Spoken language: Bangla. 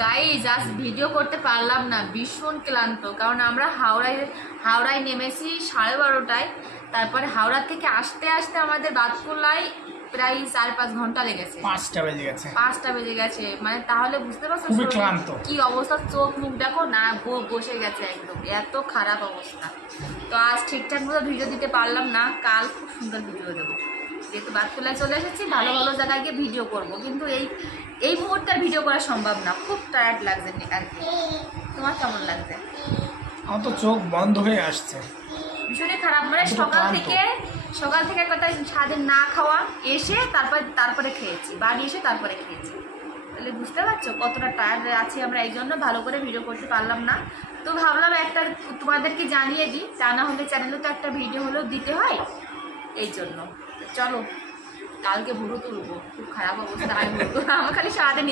গাইজ আজ ভিডিও করতে পারলাম না, ভীষণ ক্লান্ত। কারণ আমরা হাওড়ায় নেমেছি 12:30টায়। তারপরে হাওড়া থেকে আসতে আসতে আমাদের বাতকুল্লায় প্রায় 4-5 ঘন্টা লেগেছে। 5টা বেজে গেছে। মানে তাহলে বুঝতে পারছো কি অবস্থা। চোখ মুখ দেখো না, বসে গেছে একদম, এত খারাপ অবস্থা। তো আজ ঠিকঠাক মতো ভিডিও দিতে পারলাম না। কাল খুব সুন্দর ভিডিও দেবো, যেহেতু বাতকুল্লায় চলে এসেছি। ভালো ভালো জায়গায় গিয়ে ভিডিও করবো, কিন্তু এই মুহূর্তে আর ভিডিও করা সম্ভব না। খুব টায়ার্ড লাগছে আর কি। তোমার কেমন লাগছে? আমার তো চোখ বন্ধ হয়ে আসছে, ভীষণই খারাপ। মানে সকাল থেকে কথা সারাদিন না খাওয়া, এসে তারপরে খেয়েছি, বাড়ি এসে তারপরে খেয়েছি। তাহলে বুঝতে পারছো কতটা টায়ার্ড আছি আমরা। এই জন্য ভালো করে ভিডিও করতে পারলাম না। তো ভাবলাম একটা তোমাদেরকে জানিয়ে দিই, তা না হলে চ্যানেলে তো একটা ভিডিও হলেও দিতে হয়। এই জন্য চলো কালকে ভুরু তুলবো। খুব খারাপ অবস্থা। আমার খালি সারাদিন